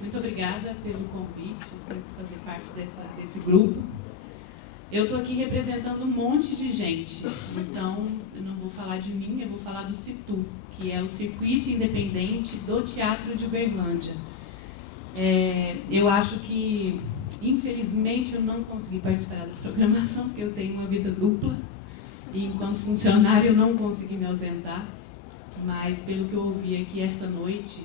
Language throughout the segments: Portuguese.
Muito obrigada pelo convite, por fazer parte desse grupo. Eu estou aqui representando um monte de gente, então eu não vou falar de mim, eu vou falar do CITU, que é o Circuito Independente do Teatro de Uberlândia. Eu acho que, infelizmente, eu não consegui participar da programação, porque eu tenho uma vida dupla, e enquanto funcionário eu não consegui me ausentar, mas pelo que eu ouvi aqui essa noite,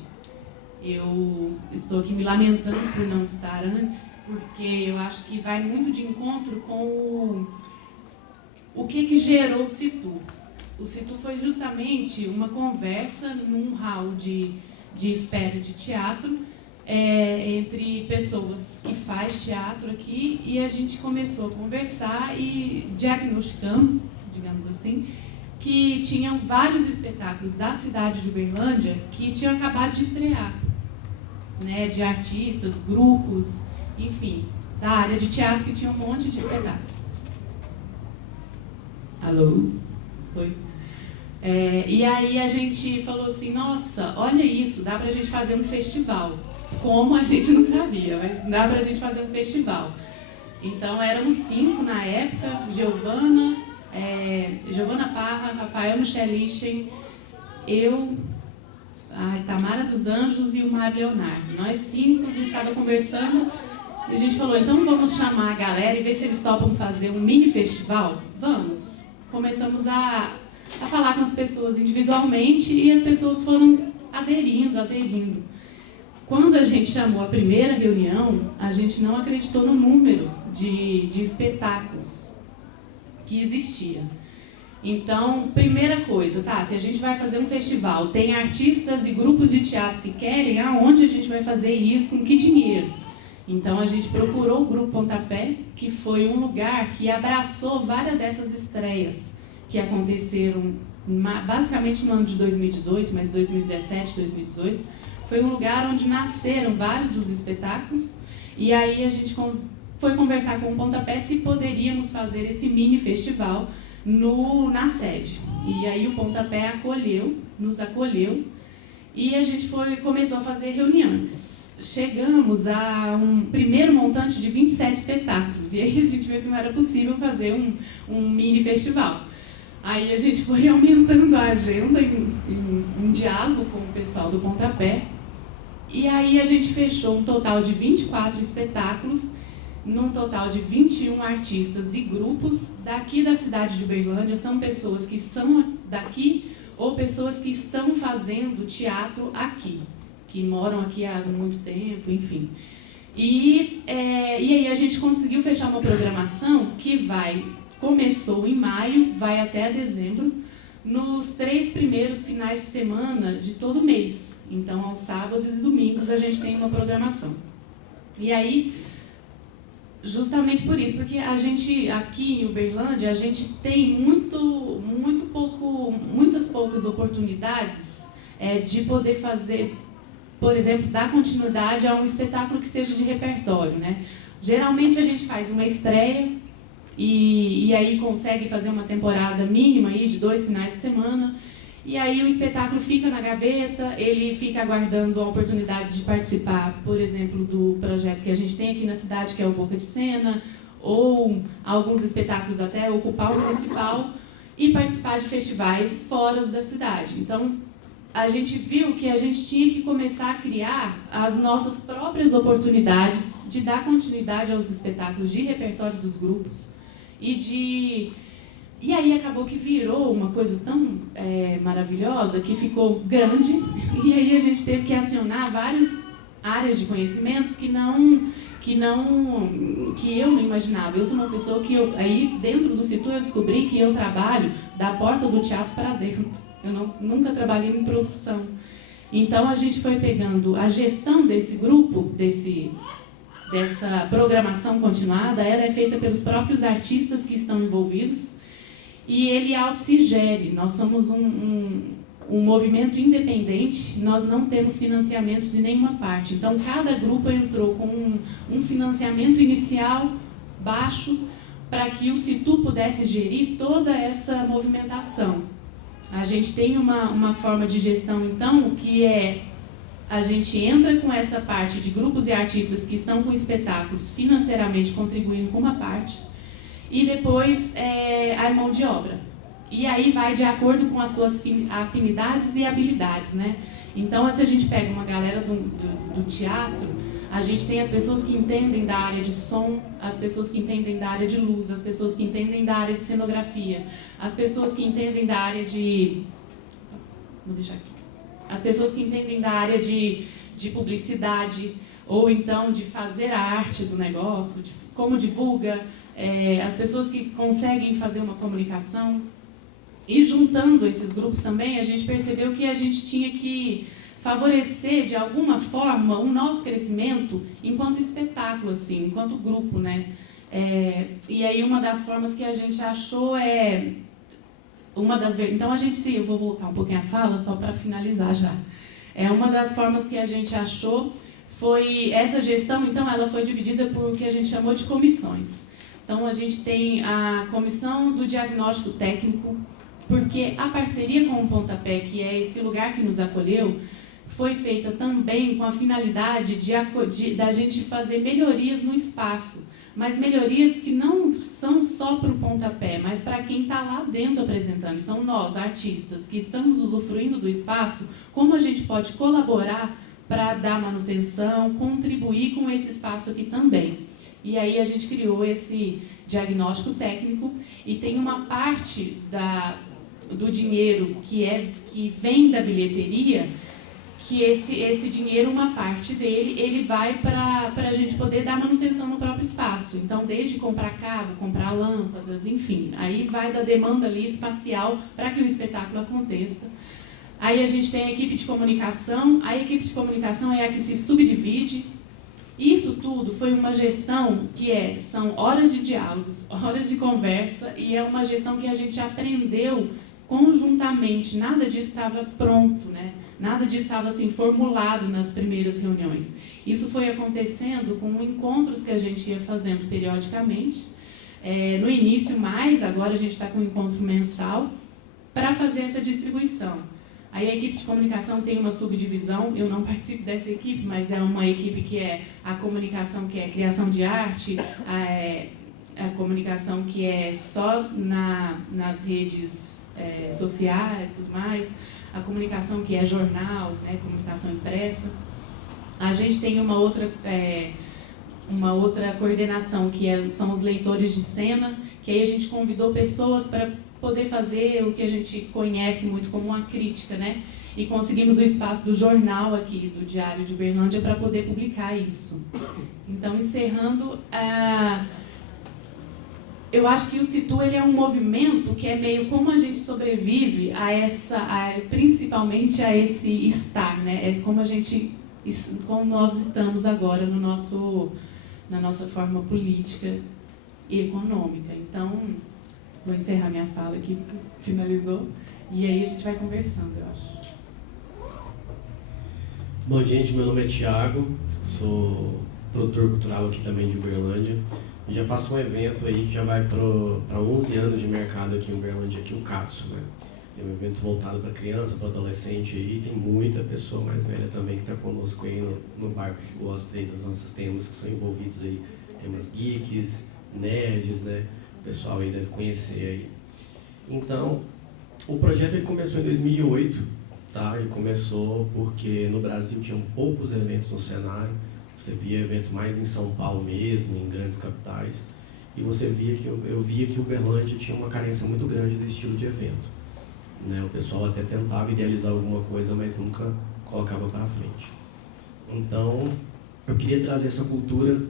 eu estou aqui me lamentando por não estar antes, porque eu acho que vai muito de encontro com o que gerou o CITU. O CITU foi justamente uma conversa num hall de espera de teatro entre pessoas que faz teatro aqui, e a gente começou a conversar e diagnosticamos, digamos assim, que tinham vários espetáculos da cidade de Uberlândia que tinham acabado de estrear, né, de artistas, grupos, enfim, da área de teatro, que tinha um monte de espetáculos. Alô? Oi? E aí a gente falou assim, nossa, olha isso, dá pra gente fazer um festival. Como a gente não sabia, mas dá pra gente fazer um festival. Então éramos 5 na época, Giovana Parra, Rafael Michelichen, eu, a Tamara dos Anjos e o Mário Leonardo. Nós 5, a gente estava conversando, e a gente falou, então vamos chamar a galera e ver se eles topam fazer um mini festival? Vamos. Começamos a falar com as pessoas individualmente e as pessoas foram aderindo. Quando a gente chamou a primeira reunião, a gente não acreditou no número de espetáculos que existia. Então, primeira coisa, tá, se a gente vai fazer um festival, tem artistas e grupos de teatro que querem, aonde a gente vai fazer isso, com que dinheiro? Então, a gente procurou o Grupo Pontapé, que foi um lugar que abraçou várias dessas estreias que aconteceram basicamente no ano de 2018, mas 2017, 2018, foi um lugar onde nasceram vários dos espetáculos, e aí a gente foi conversar com o Pontapé se poderíamos fazer esse mini festival na sede. E aí o Pontapé nos acolheu, e a gente começou a fazer reuniões. Chegamos a um primeiro montante de 27 espetáculos, e aí a gente viu que não era possível fazer um mini festival. Aí a gente foi aumentando a agenda em diálogo com o pessoal do Pontapé, e aí a gente fechou um total de 24 espetáculos, num total de 21 artistas e grupos daqui da cidade de Uberlândia. São pessoas que são daqui ou pessoas que estão fazendo teatro aqui, que moram aqui há muito tempo, enfim. E aí a gente conseguiu fechar uma programação que começou em maio, vai até dezembro, nos 3 primeiros finais de semana de todo mês. Então, aos sábados e domingos, a gente tem uma programação. E aí, justamente por isso, porque a gente, aqui em Uberlândia, a gente tem muitas poucas oportunidades de poder fazer, por exemplo, dar continuidade a um espetáculo que seja de repertório, né? Geralmente, a gente faz uma estreia, e aí consegue fazer uma temporada mínima aí de 2 finais de semana, e aí o espetáculo fica na gaveta, ele fica aguardando a oportunidade de participar, por exemplo, do projeto que a gente tem aqui na cidade, que é o Boca de Cena, ou alguns espetáculos até ocupar o municipal, e participar de festivais fora da cidade. Então, a gente viu que a gente tinha que começar a criar as nossas próprias oportunidades de dar continuidade aos espetáculos de repertório dos grupos, e aí acabou que virou uma coisa tão maravilhosa, que ficou grande, e aí a gente teve que acionar várias áreas de conhecimento que eu não imaginava. Eu sou uma pessoa que, aí dentro do CITU, eu descobri que eu trabalho da porta do teatro para dentro. Eu nunca trabalhei em produção. Então a gente foi pegando a gestão desse grupo, dessa programação continuada, ela é feita pelos próprios artistas que estão envolvidos, e ele auto-se-gere. Nós somos um movimento independente, nós não temos financiamentos de nenhuma parte. Então, cada grupo entrou com um financiamento inicial baixo, para que o Situ pudesse gerir toda essa movimentação. A gente tem uma forma de gestão, então, que a gente entra com essa parte de grupos e artistas que estão com espetáculos financeiramente contribuindo com uma parte, e depois a mão de obra. E aí vai de acordo com as suas afinidades e habilidades, né? Então, se a gente pega uma galera do teatro, a gente tem as pessoas que entendem da área de som, as pessoas que entendem da área de luz, as pessoas que entendem da área de cenografia, as pessoas que entendem da área de... Vou deixar aqui. As pessoas que entendem da área de publicidade, ou então de fazer a arte do negócio, de como divulga, as pessoas que conseguem fazer uma comunicação. E juntando esses grupos também, a gente percebeu que a gente tinha que favorecer, de alguma forma, o nosso crescimento enquanto espetáculo, assim, enquanto grupo, né? E aí uma das formas que a gente achou Então a gente, eu vou voltar um pouquinho a fala, só para finalizar já. Uma das formas que a gente achou foi essa gestão, então ela foi dividida por o que a gente chamou de comissões. Então a gente tem a comissão do diagnóstico técnico, porque a parceria com o Pontapé, que é esse lugar que nos acolheu, foi feita também com a finalidade da gente fazer melhorias no espaço, mas melhorias que não são só para o Pontapé, mas para quem está lá dentro apresentando. Então nós, artistas, que estamos usufruindo do espaço, como a gente pode colaborar para dar manutenção, contribuir com esse espaço aqui também. E aí a gente criou esse diagnóstico técnico e tem uma parte do dinheiro que vem da bilheteria, que esse dinheiro, uma parte dele, ele vai para a gente poder dar manutenção no próprio espaço. Então, desde comprar cabo, comprar lâmpadas, enfim, aí vai da demanda ali espacial para que o espetáculo aconteça. Aí a gente tem a equipe de comunicação é a que se subdivide. Isso tudo foi uma gestão são horas de diálogos, horas de conversa, e é uma gestão que a gente aprendeu conjuntamente. Nada disso estava pronto, né? Nada disso estava assim, formulado nas primeiras reuniões. Isso foi acontecendo com encontros que a gente ia fazendo periodicamente. No início mais, agora a gente está com um encontro mensal para fazer essa distribuição. Aí a equipe de comunicação tem uma subdivisão, eu não participo dessa equipe, mas é uma equipe que é a comunicação, que é criação de arte, a comunicação que é só nas redes sociais e tudo mais, a comunicação que é jornal, né, comunicação impressa. A gente tem uma outra coordenação, que são os leitores de cena, que aí a gente convidou pessoas para poder fazer o que a gente conhece muito como uma crítica, né? E conseguimos o espaço do jornal aqui, do Diário de Uberlândia, para poder publicar isso. Então, encerrando, eu acho que o Situ ele é um movimento que é meio como a gente sobrevive principalmente a esse estar, né? Como nós estamos agora na nossa forma política e econômica. Então, vou encerrar minha fala aqui, porque finalizou, e aí a gente vai conversando, eu acho. Bom, gente, meu nome é Thiago, sou produtor cultural aqui também de Uberlândia. Eu já faço um evento aí que já vai para 11 anos de mercado aqui em Uberlândia, aqui o Katsu, né? É um evento voltado para criança, para adolescente aí, tem muita pessoa mais velha também que está conosco aí no barco, que gosta aí dos nossos temas que são envolvidos aí, temas geeks, nerds, né? O pessoal aí deve conhecer aí. Então, o projeto ele começou em 2008, tá? Ele começou porque no Brasil tinham poucos eventos no cenário. Você via evento mais em São Paulo mesmo, em grandes capitais. E você via que eu via que Uberlândia tinha uma carência muito grande desse estilo de evento, né? O pessoal até tentava idealizar alguma coisa, mas nunca colocava para frente. Então, eu queria trazer essa cultura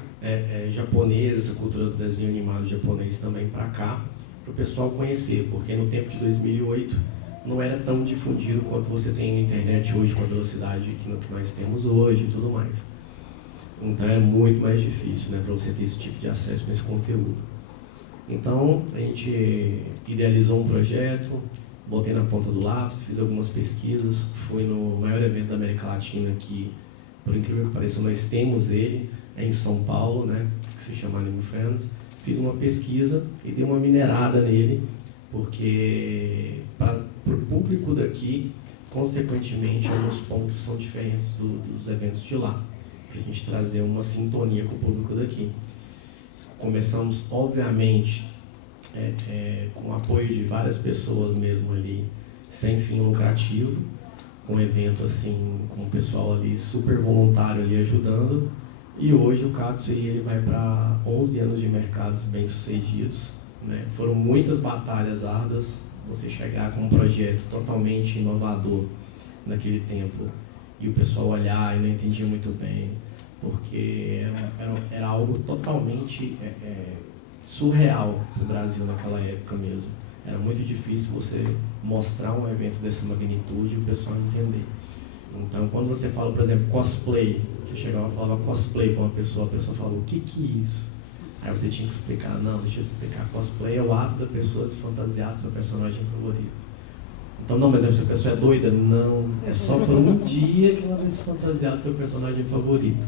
japonesa, essa cultura do desenho animado japonês também para cá, para o pessoal conhecer, porque no tempo de 2008 não era tão difundido quanto você tem na internet hoje, com a velocidade que nós temos hoje e tudo mais. Então era muito mais difícil, né, para você ter esse tipo de acesso nesse conteúdo. Então a gente idealizou um projeto, botei na ponta do lápis, fiz algumas pesquisas, fui no maior evento da América Latina que, por incrível que pareça, nós temos ele, em São Paulo, né, que se chama Anime Friends, fiz uma pesquisa e dei uma minerada nele, porque para o público daqui, consequentemente, alguns pontos são diferentes dos eventos de lá, para a gente trazer uma sintonia com o público daqui. Começamos, obviamente, com o apoio de várias pessoas mesmo ali, sem fim lucrativo, com um evento assim, com o pessoal ali super voluntário ali ajudando, e hoje o Katsu ele vai para 11 anos de mercados bem-sucedidos, né? Foram muitas batalhas árduas, você chegar com um projeto totalmente inovador naquele tempo, e o pessoal olhar e não entendia muito bem, porque era algo totalmente surreal para o Brasil naquela época mesmo. Era muito difícil você mostrar um evento dessa magnitude e o pessoal entender. Então, quando você fala, por exemplo, cosplay, você chegava e falava cosplay com a pessoa falava, o que é isso? Aí você tinha que explicar, não, deixa eu te explicar, cosplay é o ato da pessoa se fantasiar do seu personagem favorito. Então, não, mas a pessoa é doida? Não, é só por um dia que ela vai se fantasiar do seu personagem favorito.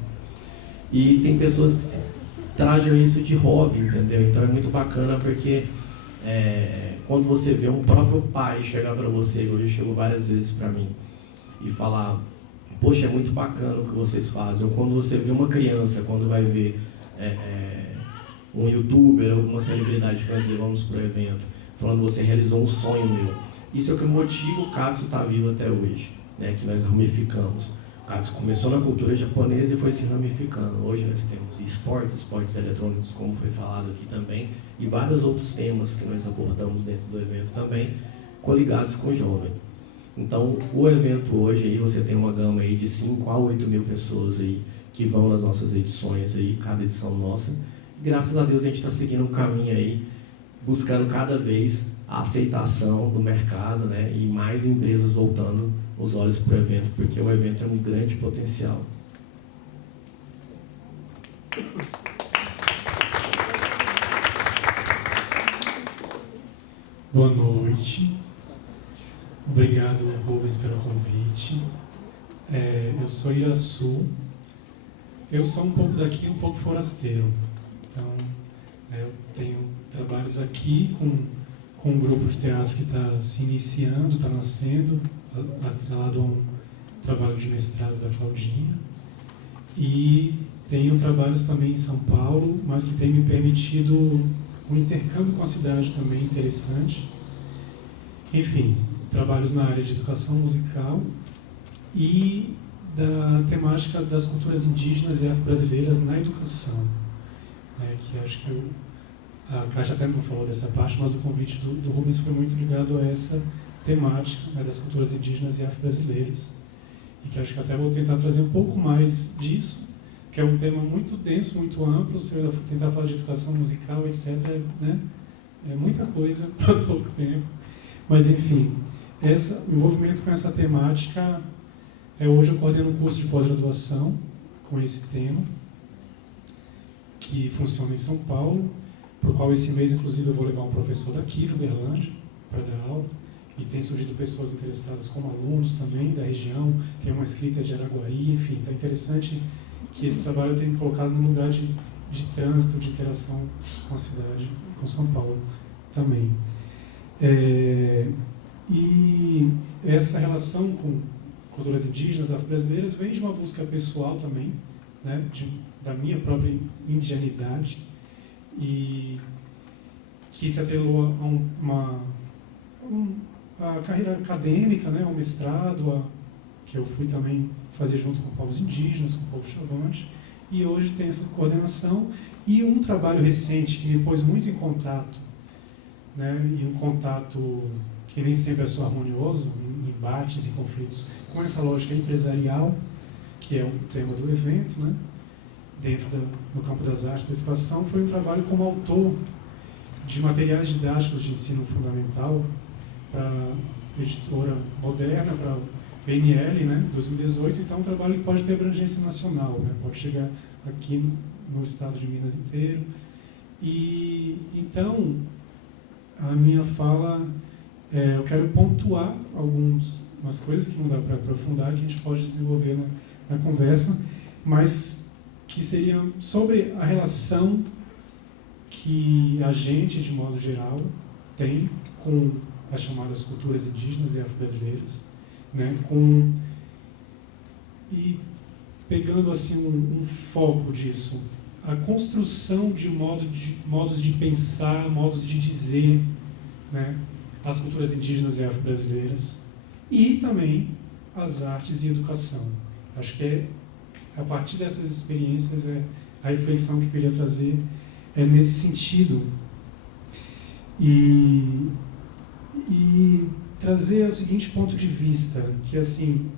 E tem pessoas que trajam isso de hobby, entendeu? Então é muito bacana porque quando você vê um próprio pai chegar para você, eu chego várias vezes para mim, e falar, poxa, é muito bacana o que vocês fazem. Ou quando você vê uma criança, quando vai ver um youtuber, alguma celebridade que nós levamos para o evento, falando você realizou um sonho meu. Isso é o que motiva o Katsu estar vivo até hoje, né? Que nós ramificamos. O Katsu começou na cultura japonesa e foi se ramificando. Hoje nós temos esportes eletrônicos, como foi falado aqui também, e vários outros temas que nós abordamos dentro do evento também, coligados com o jovem. Então, o evento hoje, aí, você tem uma gama aí de 5 a 8 mil pessoas aí, que vão nas nossas edições, aí, cada edição nossa. E, graças a Deus a gente está seguindo um caminho aí, buscando cada vez a aceitação do mercado, né, e mais empresas voltando os olhos para o evento, porque o evento é um grande potencial. Boa noite. Obrigado, Rubens, pelo convite. Eu sou Iraçu. Eu sou um pouco daqui, um pouco forasteiro. Então, eu tenho trabalhos aqui com um grupo de teatro que está se iniciando, está nascendo, atrelado a um trabalho de mestrado da Claudinha. E tenho trabalhos também em São Paulo, mas que tem me permitido um intercâmbio com a cidade também interessante. Enfim, trabalhos na área de educação musical e da temática das culturas indígenas e afro-brasileiras na educação. Que acho que a Kátia até não falou dessa parte, mas o convite do Rubens foi muito ligado a essa temática, né, das culturas indígenas e afro-brasileiras. E que acho que até vou tentar trazer um pouco mais disso, que é um tema muito denso, muito amplo. Se eu tentar falar de educação musical, etc., né, é muita coisa para pouco tempo. Mas, enfim, o envolvimento com essa temática, hoje eu coordeno um curso de pós-graduação com esse tema, que funciona em São Paulo, para o qual esse mês, inclusive, eu vou levar um professor daqui, de Uberlândia, para dar aula, e tem surgido pessoas interessadas como alunos também da região, tem uma escrita de Araguari, enfim, então é interessante que esse trabalho eu tenha me colocado num lugar de trânsito, de interação com a cidade, com São Paulo também. E essa relação com culturas indígenas, afro-brasileiras, vem de uma busca pessoal também, né, da minha própria indianidade, e que se atrelou a carreira acadêmica, né, ao mestrado, que eu fui também fazer junto com povos indígenas, com o povo chavante, e hoje tem essa coordenação e um trabalho recente que me pôs muito em contato, né, e um contato que nem sempre é só harmonioso, em embates e conflitos, com essa lógica empresarial, que é o tema do evento, né, dentro no campo das artes da educação, foi um trabalho como autor de materiais didáticos de ensino fundamental para a editora Moderna, para a BNL, né, 2018. Então, é um trabalho que pode ter abrangência nacional, né, pode chegar aqui no estado de Minas inteiro. E, então, a minha fala, eu quero pontuar algumas coisas que não dá para aprofundar, que a gente pode desenvolver na conversa, mas que seriam sobre a relação que a gente, de modo geral, tem com as chamadas culturas indígenas e afro-brasileiras, né? E pegando assim um foco disso, a construção de modos de pensar, modos de dizer, né? As culturas indígenas e afro-brasileiras, e também as artes e educação. Acho que a partir dessas experiências, a reflexão que eu queria trazer é nesse sentido. E trazer o seguinte ponto de vista, que assim,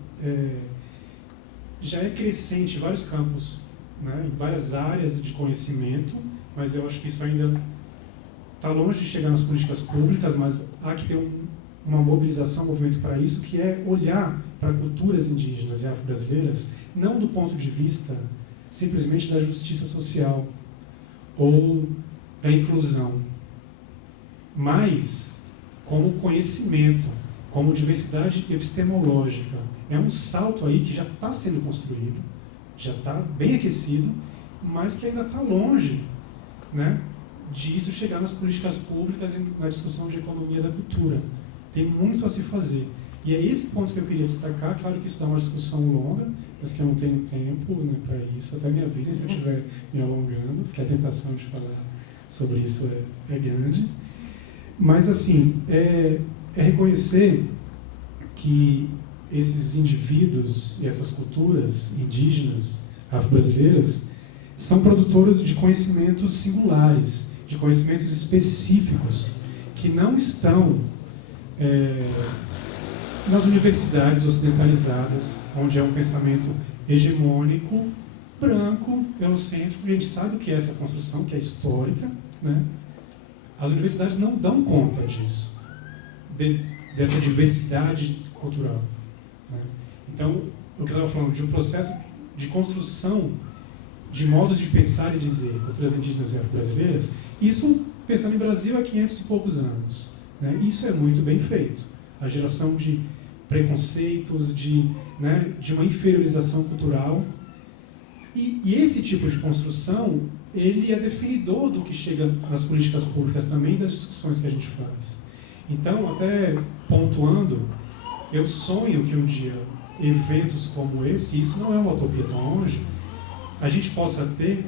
já é crescente em vários campos, né, em várias áreas de conhecimento, mas eu acho que isso ainda está longe de chegar nas políticas públicas, mas há que ter uma mobilização, um movimento para isso, que é olhar para culturas indígenas e afro-brasileiras, não do ponto de vista simplesmente da justiça social ou da inclusão, mas como conhecimento, como diversidade epistemológica. É um salto aí que já está sendo construído, já está bem aquecido, mas que ainda está longe, né, disso chegar nas políticas públicas e na discussão de economia da cultura. Tem muito a se fazer. E é esse ponto que eu queria destacar. Claro que isso dá uma discussão longa, mas que eu não tenho tempo, né, para isso. Até me avisem se eu estiver me alongando, porque a tentação de falar sobre isso é grande. Mas, assim, é reconhecer que esses indivíduos e essas culturas indígenas, afro-brasileiras, são produtores de conhecimentos singulares, de conhecimentos específicos, que não estão nas universidades ocidentalizadas, onde é um pensamento hegemônico, branco, eurocêntrico, e a gente sabe o que é essa construção, que é histórica, né? As universidades não dão conta disso, dessa diversidade cultural, né? Então, o que eu estava falando, de um processo de construção de modos de pensar e dizer, culturas indígenas e afro-brasileiras, isso, pensando em Brasil, há 500 e poucos anos, né? Isso é muito bem feito. A geração de preconceitos, de uma inferiorização cultural. E esse tipo de construção, ele é definidor do que chega nas políticas públicas também, das discussões que a gente faz. Então, até pontuando, eu sonho que um dia eventos como esse, isso não é uma utopia tão longe, a gente possa ter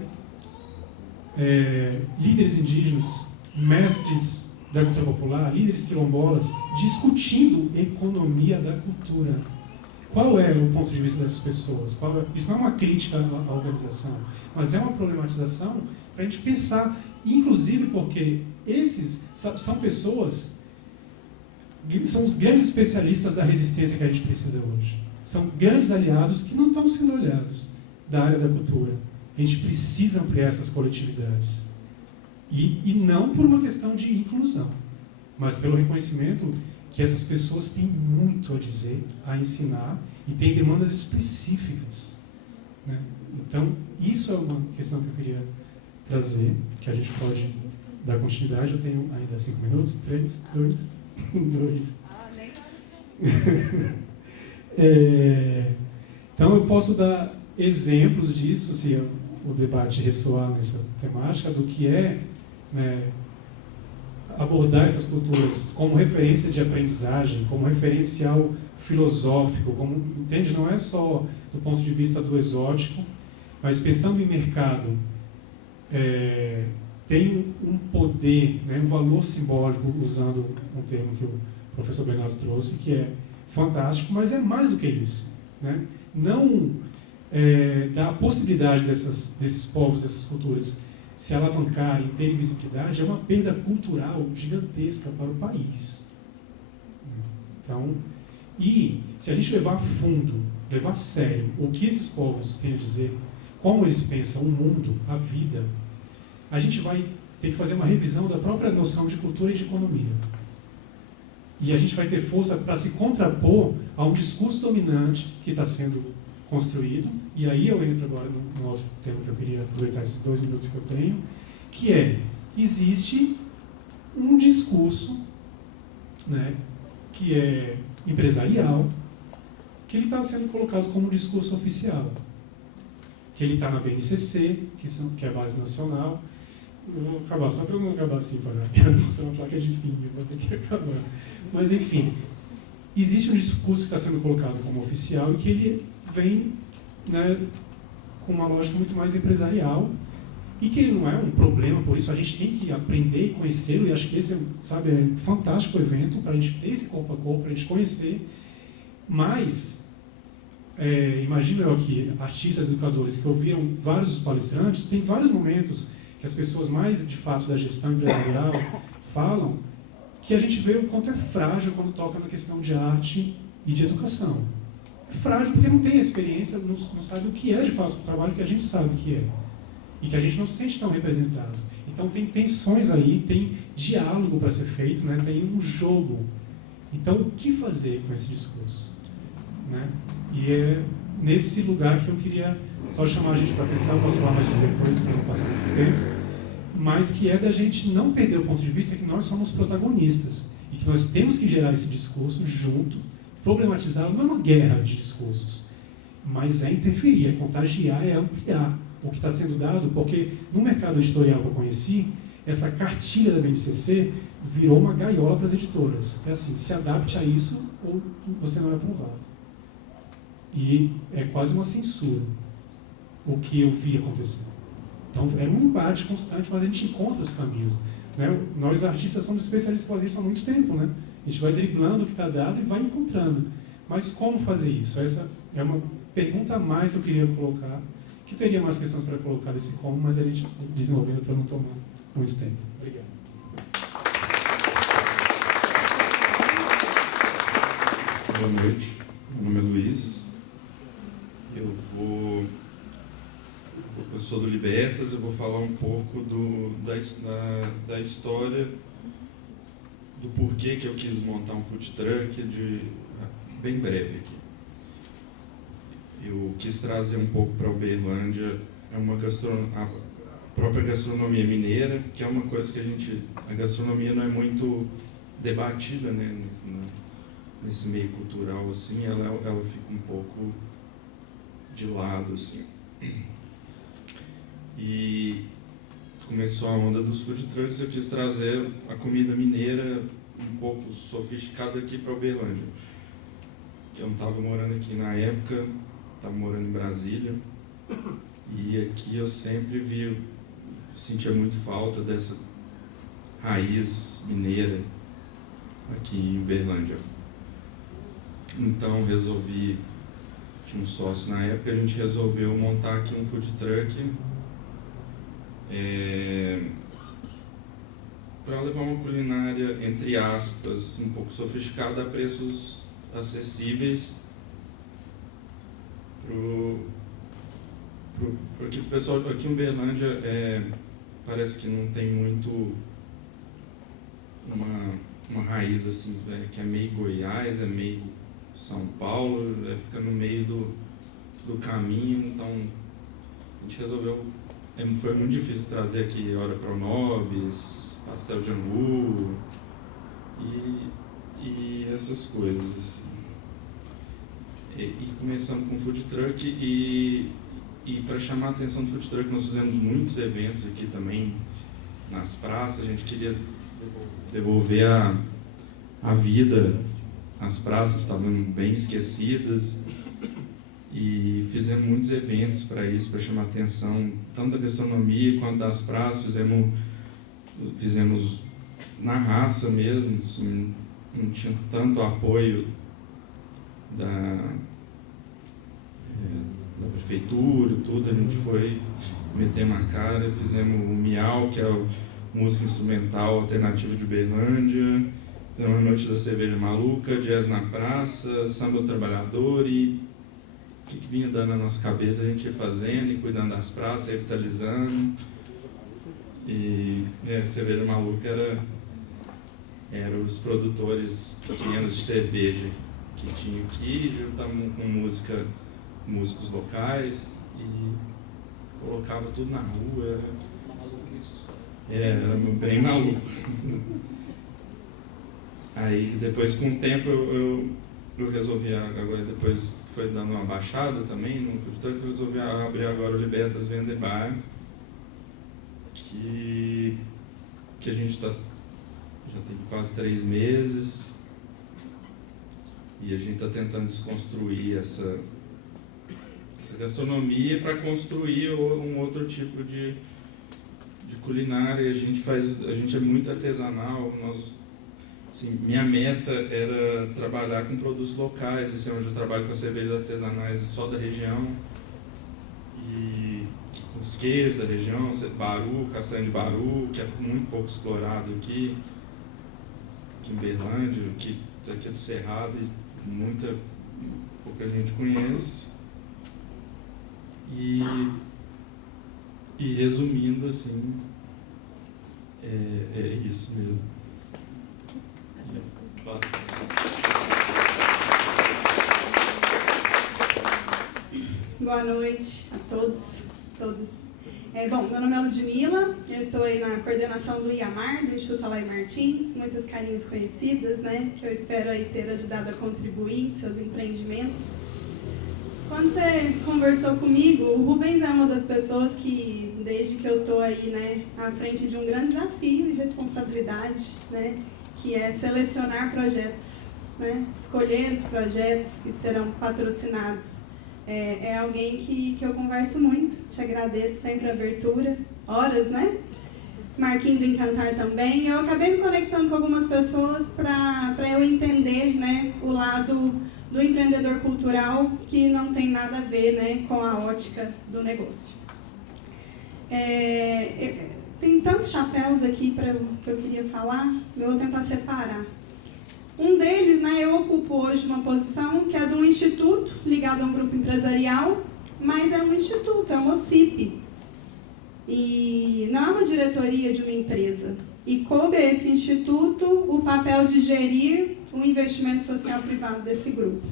líderes indígenas, mestres da cultura popular, líderes quilombolas, discutindo economia da cultura. Qual é o ponto de vista dessas pessoas? Isso não é uma crítica à organização, mas é uma problematização para a gente pensar, inclusive porque esses são pessoas, são os grandes especialistas da resistência que a gente precisa hoje. São grandes aliados que não estão sendo olhados da área da cultura. A gente precisa ampliar essas coletividades. E não por uma questão de inclusão, mas pelo reconhecimento que essas pessoas têm muito a dizer, a ensinar, e têm demandas específicas, né? Então, isso é uma questão que eu queria trazer, que a gente pode dar continuidade. Eu tenho ainda 5 minutos. 3, 2, 2. Então, eu posso dar exemplos disso, se o debate ressoar nessa temática, do que é, né, abordar essas culturas como referência de aprendizagem, como referencial filosófico, entende? Não é só do ponto de vista do exótico, mas pensando em mercado, tem um poder, né, um valor simbólico, usando um termo que o professor Bernardo trouxe, que é fantástico, mas é mais do que isso, né? Não dá a possibilidade desses povos, dessas culturas se alavancarem, terem visibilidade, é uma perda cultural gigantesca para o país. Então, e se a gente levar a fundo, levar a sério o que esses povos têm a dizer, como eles pensam o mundo, a vida, a gente vai ter que fazer uma revisão da própria noção de cultura e de economia. E a gente vai ter força para se contrapor a um discurso dominante que está sendo construído, e aí eu entro agora no outro tema que eu queria aproveitar esses 2 minutos que eu tenho, que existe um discurso, né, que é empresarial, que ele está sendo colocado como um discurso oficial, que ele está na BNCC, que é a base nacional, Eu vou acabar, só para eu não acabar assim, para não ser uma placa de fim, eu vou ter que acabar. Mas, enfim, existe um discurso que está sendo colocado como oficial e que ele vem, né, com uma lógica muito mais empresarial e que ele não é um problema, por isso a gente tem que aprender e conhecê-lo, e acho que esse é fantástico o evento, para a gente ter esse corpo a corpo, para a gente conhecer, mas imagino eu aqui, artistas, educadores que ouviram vários dos palestrantes, tem vários momentos que as pessoas mais, de fato, da gestão empresarial falam que a gente vê o quanto é frágil quando toca na questão de arte e de educação. É frágil porque não tem experiência, não sabe o que é, de fato, o trabalho que a gente sabe que é. E que a gente não se sente tão representado. Então tem tensões aí, tem diálogo para ser feito, né? Tem um jogo. Então o que fazer com esse discurso? Né? E é nesse lugar que eu queria só chamar a gente para pensar, eu posso falar mais sobre depois, para não passar muito tempo, mas que é da gente não perder o ponto de vista que nós somos protagonistas e que nós temos que gerar esse discurso junto, problematizar, não é uma guerra de discursos, mas é interferir, é contagiar, é ampliar o que está sendo dado, porque no mercado editorial que eu conheci, essa cartilha da BNCC virou uma gaiola para as editoras. É assim, se adapte a isso ou você não é aprovado. E é quase uma censura o que eu vi acontecer. Então, é um embate constante, mas a gente encontra os caminhos. Né? Nós, artistas, somos especialistas em fazer isso há muito tempo. Né? A gente vai driblando o que está dado e vai encontrando. Mas como fazer isso? Essa é uma pergunta a mais que eu queria colocar, que teria mais questões para colocar desse como, mas a gente desenvolvendo para não tomar muito tempo. Obrigado. Boa noite, meu nome é Luiz. Eu sou do Libertas, eu vou falar um pouco da história, do porquê que eu quis montar um food truck, bem breve aqui. Eu quis trazer um pouco para Uberlândia a própria gastronomia mineira, que é uma coisa que a gastronomia não é muito debatida, né, nesse meio cultural, assim, ela fica um pouco de lado, assim. E começou a onda dos food trucks, eu quis trazer a comida mineira um pouco sofisticada aqui para Uberlândia. Que eu não estava morando aqui na época, estava morando em Brasília, e aqui eu sempre sentia muito falta dessa raiz mineira aqui em Uberlândia. Então tinha um sócio na época, a gente resolveu montar aqui um food truck para levar uma culinária, entre aspas, um pouco sofisticada a preços acessíveis porque o pessoal aqui em Uberlândia parece que não tem muito uma raiz assim, que é meio Goiás, é meio São Paulo, fica no meio do caminho, então a gente resolveu, foi muito difícil trazer aqui Ora Pronobis, pastel de angu e essas coisas assim. E começamos com o food truck e para chamar a atenção do food truck nós fizemos muitos eventos aqui também nas praças, a gente queria devolver a vida. As praças estavam bem esquecidas e fizemos muitos eventos para isso, para chamar a atenção tanto da gastronomia quanto das praças. Fizemos na raça mesmo, assim, não tinha tanto apoio da prefeitura, tudo, a gente foi meter uma cara, fizemos o Miau, que é a música instrumental alternativa de Uberlândia, uma noite da cerveja maluca, jazz na praça, samba do trabalhador, e o que vinha dando na nossa cabeça a gente ia fazendo e cuidando das praças, revitalizando. E cerveja maluca era os produtores pequenos de cerveja que tinham aqui, juntamos com músicos locais e colocava tudo na rua. Era bem maluco. Aí depois, com o tempo, eu resolvi, agora depois foi dando uma baixada também no food truck, eu resolvi abrir agora o Libertas Vender Bar, que a gente já tem quase 3 meses e a gente está tentando desconstruir essa gastronomia para construir um outro tipo de culinária. A gente é muito artesanal. Assim, minha meta era trabalhar com produtos locais. Esse é onde eu trabalho com as cervejas artesanais só da região. E os queijos da região, Baru, castanha de Baru, que é muito pouco explorado aqui em Berlândia, aqui do Cerrado, e pouca gente conhece. E resumindo, assim, é isso mesmo. Boa noite a todos, todas. Bom, meu nome é Ludmila, eu estou aí na coordenação do IAMAR, do Instituto Alay Martins, muitas carinhas conhecidas, né, que eu espero aí ter ajudado a contribuir em seus empreendimentos. Quando você conversou comigo, o Rubens é uma das pessoas que, desde que eu estou aí, né, à frente de um grande desafio e responsabilidade, né, que é selecionar projetos, né, escolher os projetos que serão patrocinados. É alguém que eu converso muito, te agradeço sempre a abertura, horas, né? Marquinhos do Encantar também. Eu acabei me conectando com algumas pessoas para eu entender, né, o lado do empreendedor cultural que não tem nada a ver, né, com a ótica do negócio. Tem tantos chapéus aqui que eu queria falar, eu vou tentar separar. Um deles, né, eu ocupo hoje uma posição que é de um instituto ligado a um grupo empresarial, mas é um instituto, é uma OCIP. E não é uma diretoria de uma empresa. E coube a esse instituto o papel de gerir o investimento social privado desse grupo.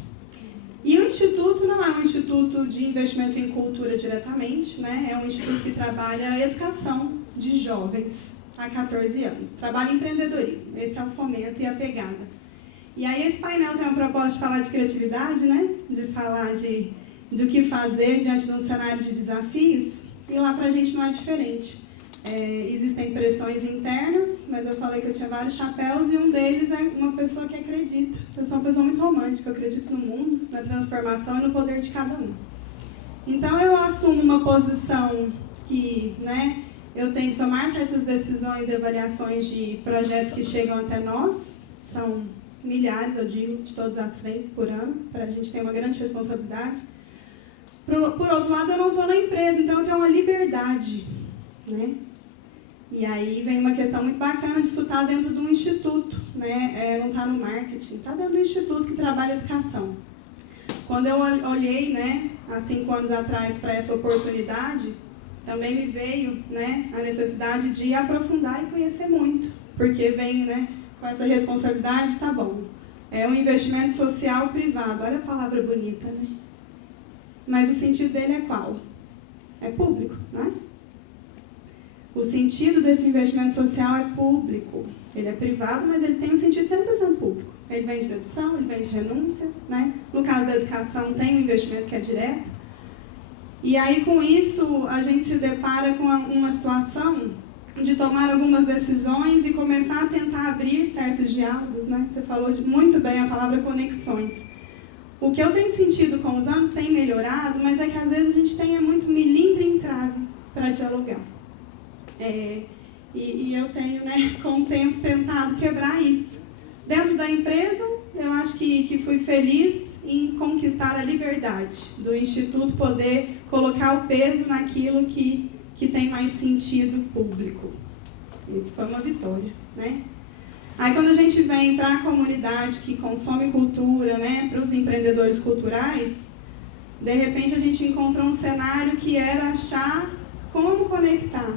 E o instituto não é um instituto de investimento em cultura diretamente, né? É um instituto que trabalha a educação de jovens há 14 anos. Trabalha em empreendedorismo, esse é o fomento e a pegada. E aí esse painel tem uma proposta de falar de criatividade, né? De falar do que fazer diante de um cenário de desafios, e lá pra gente não é diferente. Existem pressões internas, mas eu falei que eu tinha vários chapéus, e um deles é uma pessoa que acredita. Eu sou uma pessoa muito romântica, eu acredito no mundo, na transformação e no poder de cada um. Então eu assumo uma posição que, né, eu tenho que tomar certas decisões e avaliações de projetos que chegam até nós, são milhares, eu digo, de todas as frentes por ano, para a gente ter uma grande responsabilidade. Por outro lado, eu não estou na empresa, então eu tenho uma liberdade, né? E aí vem uma questão muito bacana de isso estar dentro de um instituto, né? Não está no marketing, está dentro de um instituto que trabalha educação. Quando eu olhei, né, há 5 anos atrás para essa oportunidade, também me veio, né, a necessidade de aprofundar e conhecer muito, porque vem, né, com essa responsabilidade, tá bom. É um investimento social privado, olha a palavra bonita, né? Mas o sentido dele é qual? É público, não é? O sentido desse investimento social é público. Ele é privado, mas ele tem um sentido 100% público. Ele vem de dedução, ele vem de renúncia, né? No caso da educação, tem um investimento que é direto. E aí, com isso, a gente se depara com uma situação de tomar algumas decisões e começar a tentar abrir certos diálogos, né? Você falou muito bem a palavra conexões. O que eu tenho sentido com os anos tem melhorado, mas é que às vezes a gente tem muito milímetro em trave para dialogar. E eu tenho, né, com o tempo, tentado quebrar isso. Dentro da empresa, eu acho que fui feliz em conquistar a liberdade do Instituto, poder colocar o peso naquilo que tem mais sentido público. Isso foi uma vitória, né? Aí quando a gente vem para a comunidade que consome cultura, né, para os empreendedores culturais, de repente a gente encontrou um cenário que era achar como conectar,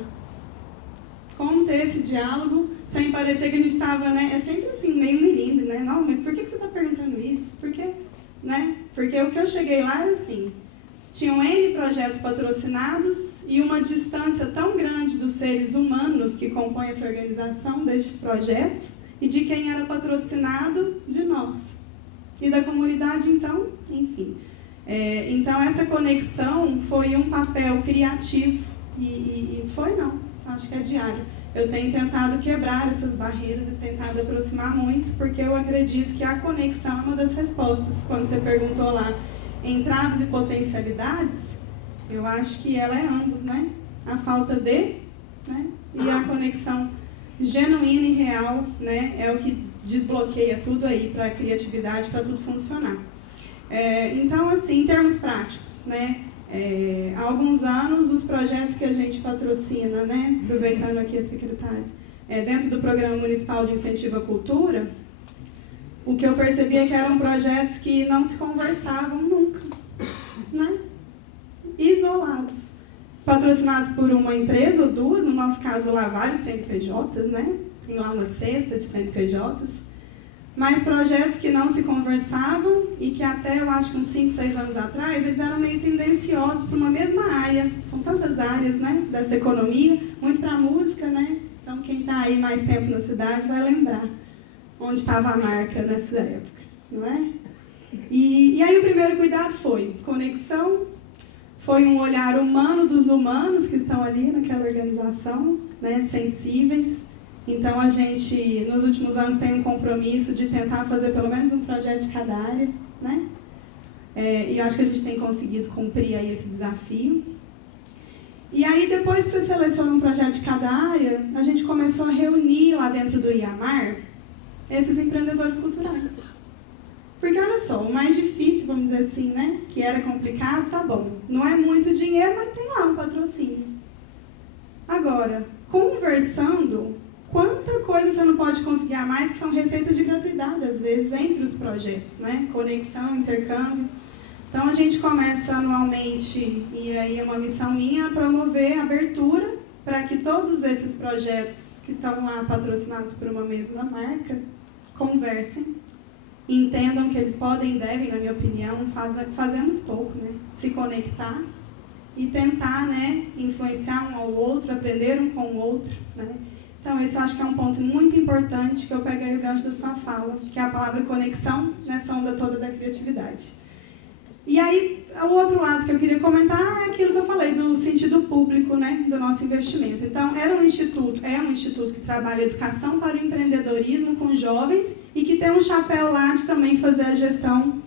como ter esse diálogo sem parecer que a gente estava, né, é sempre assim, meio milindre, né? Não, mas por que você está perguntando isso? Por quê? Né? Porque o que eu cheguei lá era assim, tinham N projetos patrocinados e uma distância tão grande dos seres humanos que compõem essa organização destes projetos e de quem era patrocinado de nós. E da comunidade, então, enfim. Então, essa conexão foi um papel criativo. E foi não. acho que é diário. Eu tenho tentado quebrar essas barreiras e tentado aproximar muito, porque eu acredito que a conexão é uma das respostas. Quando você perguntou lá, entraves e potencialidades, eu acho que ela é ambos, né? A falta de, né? E a conexão genuína e real, né? É o que desbloqueia tudo aí para a criatividade, para tudo funcionar. Então, assim, em termos práticos, né? Há alguns anos, os projetos que a gente patrocina, né? Aproveitando aqui a secretária, dentro do Programa Municipal de Incentivo à Cultura, o que eu percebi é que eram projetos que não se conversavam nunca, né? Isolados, patrocinados por uma empresa ou duas, no nosso caso lá vários CNPJs, né? Tem lá uma cesta de CNPJs, mas projetos que não se conversavam e que até, eu acho que uns 5, 6 anos atrás, eles eram meio tendenciosos para uma mesma área. São tantas áreas, né, dessa economia, muito para a música, né? Então, quem está aí mais tempo na cidade vai lembrar onde estava a marca nessa época, não é? E aí o primeiro cuidado foi conexão, foi um olhar humano dos humanos que estão ali naquela organização, né, sensíveis. Então, a gente, nos últimos anos, tem um compromisso de tentar fazer pelo menos um projeto de cada área, né? E eu acho que a gente tem conseguido cumprir aí esse desafio. E aí, depois que você seleciona um projeto de cada área, a gente começou a reunir lá dentro do IAMAR esses empreendedores culturais. Porque, olha só, o mais difícil, vamos dizer assim, né? Que era complicado, tá bom. Não é muito dinheiro, mas tem lá um patrocínio. Agora, conversando, quanta coisa você não pode conseguir a mais, que são receitas de gratuidade, às vezes, entre os projetos, né? Conexão, intercâmbio. Então, a gente começa anualmente, e aí é uma missão minha, a promover a abertura para que todos esses projetos que estão lá patrocinados por uma mesma marca conversem, entendam que eles podem e devem, na minha opinião, fazemos pouco, né? Se conectar e tentar, né, influenciar um ao outro, aprender um com o outro, né? Então, esse eu acho que é um ponto muito importante que eu peguei o gancho da sua fala, que é a palavra conexão, nessa onda toda da criatividade. E aí, o outro lado que eu queria comentar é aquilo que eu falei, do sentido público, né, do nosso investimento. Então, é um instituto que trabalha educação para o empreendedorismo com jovens e que tem um chapéu lá de também fazer a gestão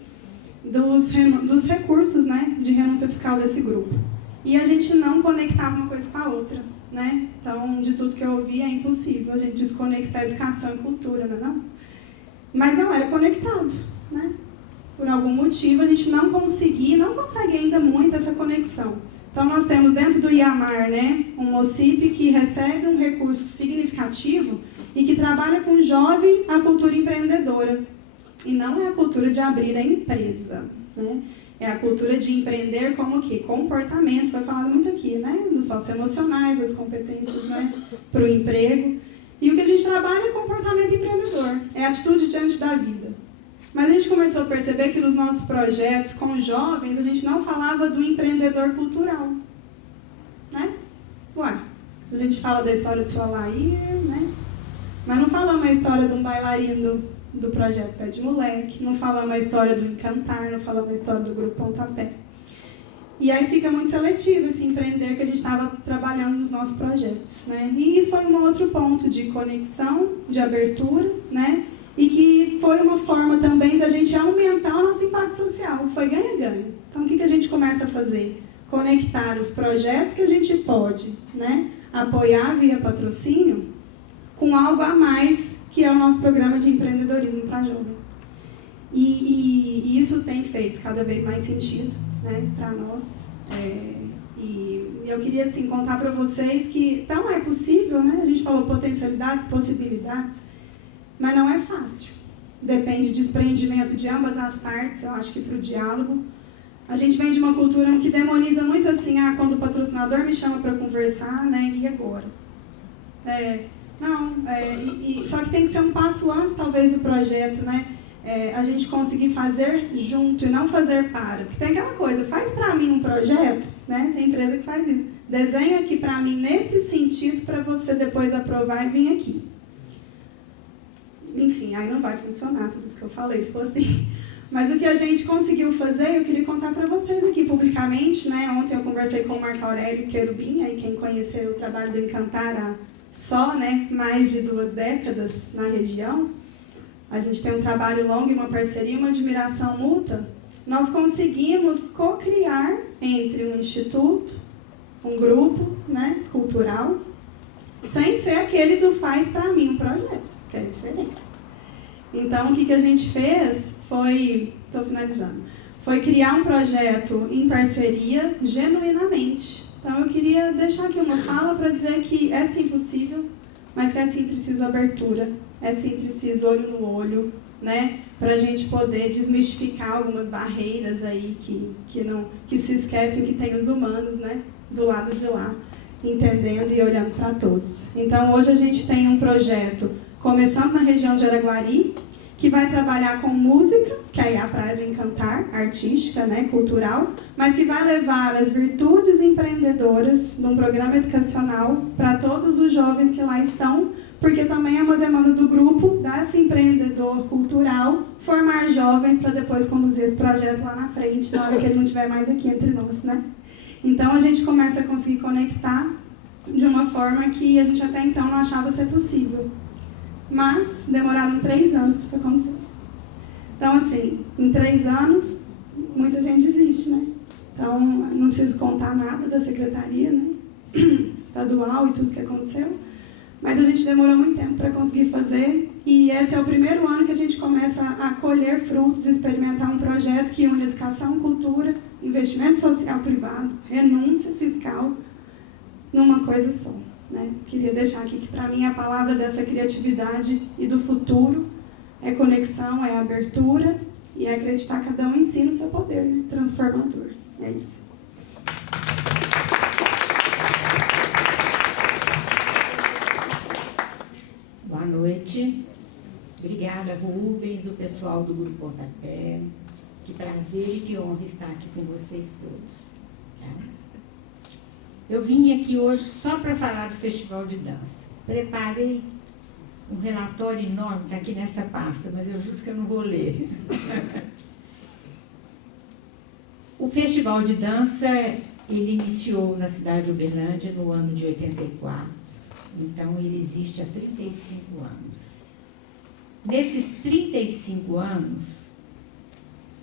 dos recursos, né, de renúncia fiscal desse grupo. E a gente não conectava uma coisa com a outra, né? Então, de tudo que eu ouvi, é impossível a gente desconectar educação e cultura, não é não? Mas não era conectado, né? Por algum motivo, a gente não consegue ainda muito essa conexão. Então, nós temos dentro do IAMAR, né, um OCIP que recebe um recurso significativo e que trabalha com o jovem a cultura empreendedora. E não é a cultura de abrir a empresa, né? É a cultura de empreender como o quê? Comportamento, foi falado muito aqui, né? Dos socioemocionais, as competências, né, para o emprego. E o que a gente trabalha é comportamento empreendedor, é atitude diante da vida. Mas a gente começou a perceber que nos nossos projetos com jovens, a gente não falava do empreendedor cultural, né? Ué, a gente fala da história do seu Alair, né? Mas não falamos a história de um bailarino do projeto Pé de Moleque, não falamos a história do Encantar, não falamos a história do Grupo Pontapé. E aí fica muito seletivo esse empreender que a gente estava trabalhando nos nossos projetos, né? E isso foi um outro ponto de conexão, de abertura, né? E que foi uma forma também da gente aumentar o nosso impacto social, foi ganha-ganha. Então, o que a gente começa a fazer? Conectar os projetos que a gente pode, né, apoiar via patrocínio com algo a mais, que é o nosso programa de empreendedorismo para jovem. E isso tem feito cada vez mais sentido, né, para nós. E eu queria, assim, contar para vocês que então é possível, né, a gente falou potencialidades, possibilidades, mas não é fácil. Depende de desprendimento de ambas as partes, eu acho que para o diálogo. A gente vem de uma cultura que demoniza muito assim, quando o patrocinador me chama para conversar, né, e agora? Só que tem que ser um passo antes, talvez, do projeto, né? A gente conseguir fazer junto e não fazer para. Porque tem aquela coisa, faz para mim um projeto, né? Tem empresa que faz isso. Desenha aqui para mim nesse sentido para você depois aprovar e vir aqui. Enfim, aí não vai funcionar tudo isso que eu falei, se for assim. Mas o que a gente conseguiu fazer, eu queria contar para vocês aqui publicamente, né? Ontem eu conversei com o Marco Aurélio Querubim, aí quem conheceu o trabalho do Encantar há só, né, mais de 2 décadas na região. A gente tem um trabalho longo e uma parceria, uma admiração mútua. Nós conseguimos co-criar entre um instituto, um grupo, né, cultural, sem ser aquele do faz para mim um projeto, que é diferente. Então, o que a gente fez foi, estou finalizando, foi criar um projeto em parceria genuinamente. Então, eu queria deixar aqui uma fala para dizer que é sim possível, mas que é sim preciso abertura, é sim preciso olho no olho, né, para a gente poder desmistificar algumas barreiras aí que se esquecem que tem os humanos, né, do lado de lá, entendendo e olhando para todos. Então, hoje a gente tem um projeto começando na região de Araguari, que vai trabalhar com música, que aí é a praia do Encantar, artística, né, cultural, mas que vai levar as virtudes empreendedoras num programa educacional para todos os jovens que lá estão, porque também é uma demanda do grupo, desse empreendedor cultural, formar jovens para depois conduzir esse projeto lá na frente, na hora que ele não estiver mais aqui entre nós, né? Então, a gente começa a conseguir conectar de uma forma que a gente até então não achava ser possível. Mas demoraram 3 anos para isso acontecer. Então, assim, em 3 anos, muita gente desiste, né? Então, não preciso contar nada da secretaria, né, estadual e tudo que aconteceu. Mas a gente demorou muito tempo para conseguir fazer. E esse é o primeiro ano que a gente começa a colher frutos, experimentar um projeto que une educação, cultura, investimento social privado, renúncia fiscal, numa coisa só. Né? Queria deixar aqui que, para mim, a palavra dessa criatividade e do futuro é conexão, é abertura e é acreditar que cada um ensina o seu poder, né? Transformador. É isso. Boa noite. Obrigada, Rubens, o pessoal do Grupo Pontapé. Que prazer e que honra estar aqui com vocês todos. Tá? Eu vim aqui hoje só para falar do Festival de Dança. Preparei um relatório enorme, está aqui nessa pasta, mas eu juro que eu não vou ler. O Festival de Dança, ele iniciou na cidade de Uberlândia no ano de 84. Então, ele existe há 35 anos. Nesses 35 anos,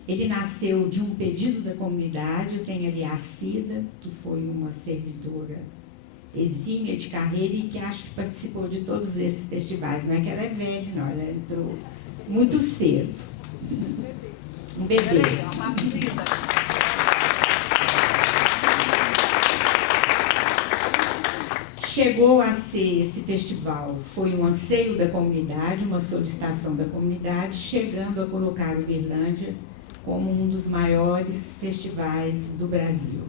ele nasceu de um pedido da comunidade. Eu tenho ali a Cida, que foi uma servidora exímia de carreira e que acho que participou de todos esses festivais. Não é que ela é velha, não, ela entrou muito cedo. Um bebê. Chegou a ser esse festival, foi um anseio da comunidade, uma solicitação da comunidade, chegando a colocar o Uberlândia como um dos maiores festivais do Brasil.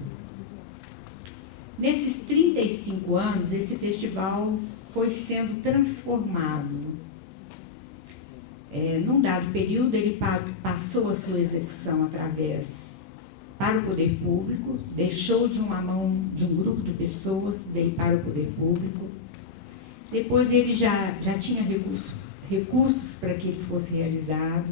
Nesses 35 anos, esse festival foi sendo transformado. Num dado período, ele passou a sua execução para o poder público, deixou de uma mão de um grupo de pessoas, veio para o poder público. Depois ele já tinha recursos para que ele fosse realizado.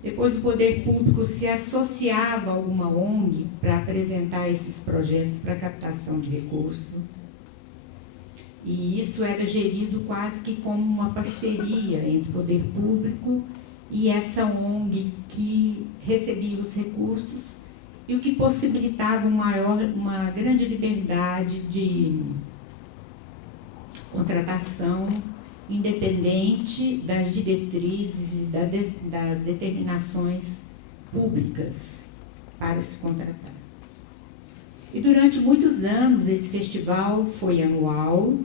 Depois o poder público se associava a alguma ONG para apresentar esses projetos para captação de recursos. E isso era gerido quase que como uma parceria entre o poder público e essa ONG que recebia os recursos, e o que possibilitava uma grande liberdade de contratação, independente das diretrizes e das determinações públicas para se contratar. E durante muitos anos esse festival foi anual,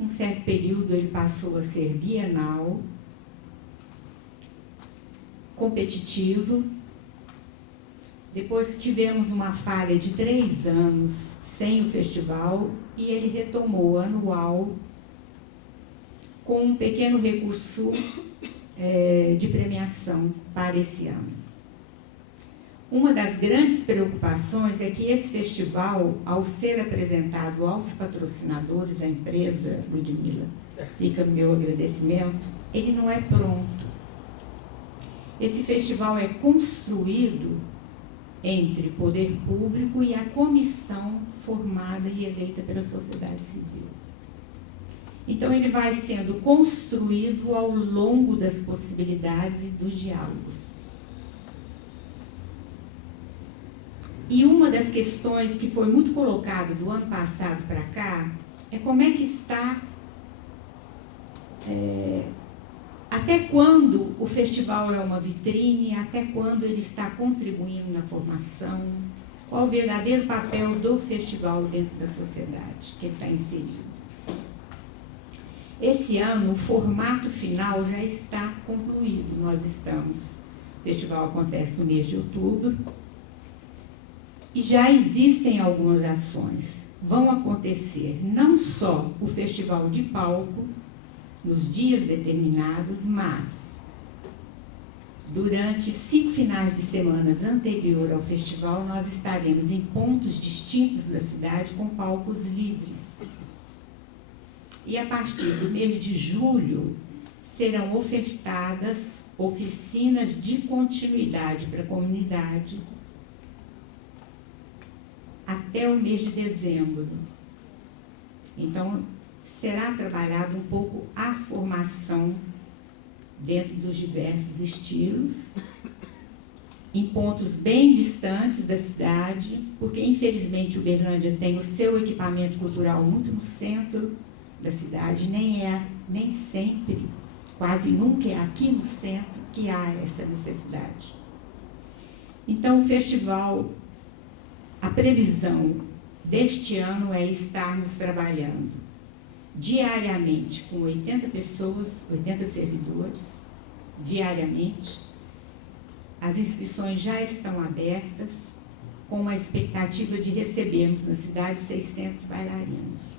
um certo período ele passou a ser bienal, competitivo. Depois tivemos uma falha de 3 anos sem o festival e ele retomou anual com um pequeno recurso de premiação para esse ano. Uma das grandes preocupações é que esse festival, ao ser apresentado aos patrocinadores, a empresa Ludmilla, fica o meu agradecimento, ele não é pronto. Esse festival é construído entre poder público e a comissão formada e eleita pela sociedade civil. Então, ele vai sendo construído ao longo das possibilidades e dos diálogos. E uma das questões que foi muito colocada do ano passado para cá é como é que está, até quando o festival é uma vitrine, até quando ele está contribuindo na formação, qual o verdadeiro papel do festival dentro da sociedade que ele está inserido. Esse ano, o formato final já está concluído. O festival acontece no mês de outubro e já existem algumas ações. Vão acontecer não só o festival de palco, nos dias determinados, mas durante 5 finais de semana anterior ao festival, nós estaremos em pontos distintos da cidade com palcos livres. E a partir do mês de julho, serão ofertadas oficinas de continuidade para a comunidade até o mês de dezembro. Então, será trabalhado um pouco a formação dentro dos diversos estilos, em pontos bem distantes da cidade, porque infelizmente Uberlândia tem o seu equipamento cultural muito no centro da cidade, nem sempre, quase nunca é aqui no centro que há essa necessidade. Então, o festival, a previsão deste ano é estarmos trabalhando diariamente com 80 pessoas, 80 servidores, diariamente. As inscrições já estão abertas, com a expectativa de recebermos na cidade 600 bailarinos.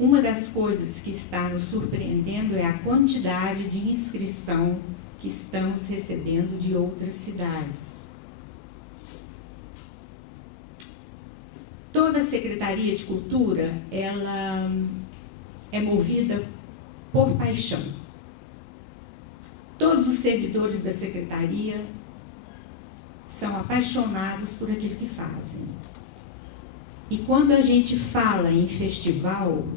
Uma das coisas que está nos surpreendendo é a quantidade de inscrição que estamos recebendo de outras cidades. Toda a Secretaria de Cultura, ela é movida por paixão. Todos os servidores da Secretaria são apaixonados por aquilo que fazem. E quando a gente fala em festival,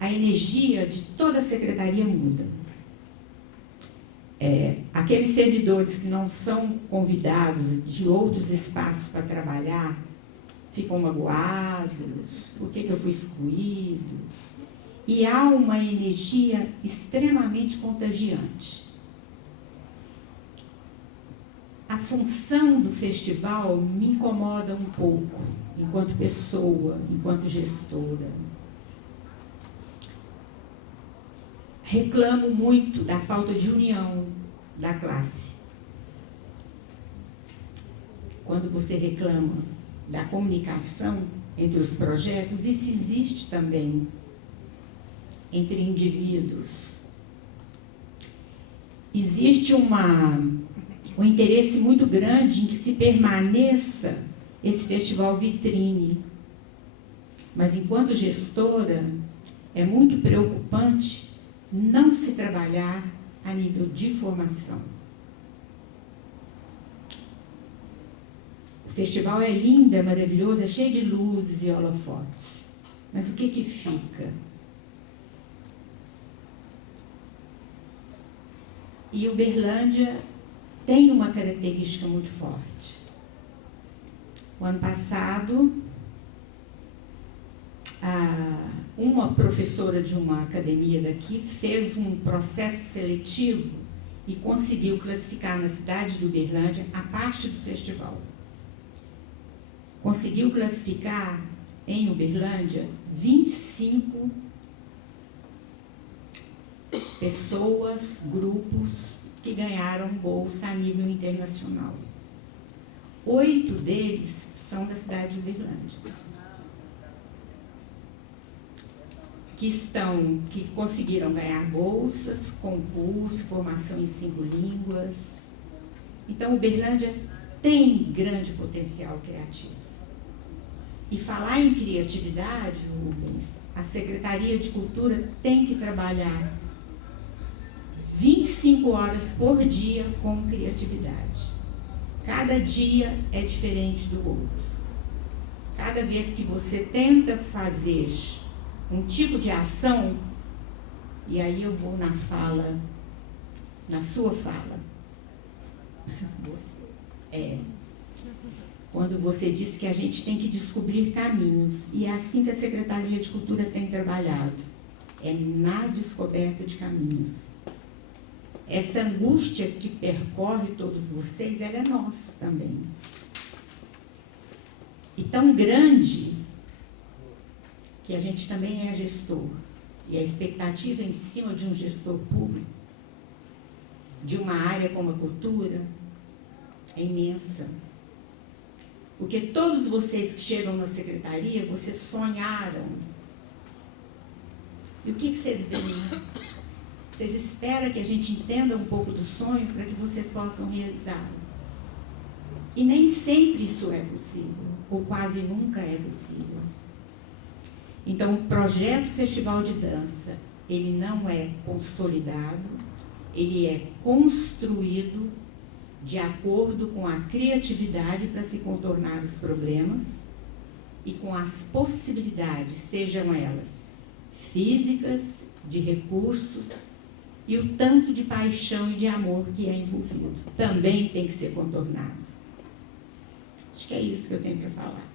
a energia de toda a Secretaria muda. Aqueles servidores que não são convidados de outros espaços para trabalhar, ficam magoados, por que eu fui excluído? E há uma energia extremamente contagiante. A função do festival me incomoda um pouco, enquanto pessoa, enquanto gestora. Reclamo muito da falta de união da classe. Quando você reclama da comunicação entre os projetos, isso existe também entre indivíduos. Existe um interesse muito grande em que se permaneça esse festival vitrine. Mas, enquanto gestora, é muito preocupante não se trabalhar a nível de formação. O festival é lindo, é maravilhoso, é cheio de luzes e holofotes. Mas o que fica? E Uberlândia tem uma característica muito forte. O ano passado, uma professora de uma academia daqui fez um processo seletivo e conseguiu classificar na cidade de Uberlândia a parte do festival. Conseguiu classificar em Uberlândia 25 pessoas, grupos que ganharam bolsa a nível internacional. 8 deles são da cidade de Uberlândia. Que conseguiram ganhar bolsas, concurso, formação em 5 línguas. Então, Uberlândia tem grande potencial criativo. E falar em criatividade, Rubens, a Secretaria de Cultura tem que trabalhar 25 5 horas por dia com criatividade. Cada dia é diferente do outro. Cada vez que você tenta fazer um tipo de ação, e aí eu vou na sua fala, quando você disse que a gente tem que descobrir caminhos, e é assim que a Secretaria de Cultura tem trabalhado, é na descoberta de caminhos. Essa angústia que percorre todos vocês, ela é nossa também. E tão grande que a gente também é gestor. E a expectativa em cima de um gestor público, de uma área como a cultura, é imensa. Porque todos vocês que chegam na secretaria, vocês sonharam. E o que vocês veem? Vocês esperam que a gente entenda um pouco do sonho para que vocês possam realizá-lo. E nem sempre isso é possível, ou quase nunca é possível. Então, o projeto Festival de Dança, ele não é consolidado, ele é construído de acordo com a criatividade para se contornar os problemas e com as possibilidades, sejam elas físicas, de recursos, e o tanto de paixão e de amor que é envolvido. Também tem que ser contornado. Acho que é isso que eu tenho para falar.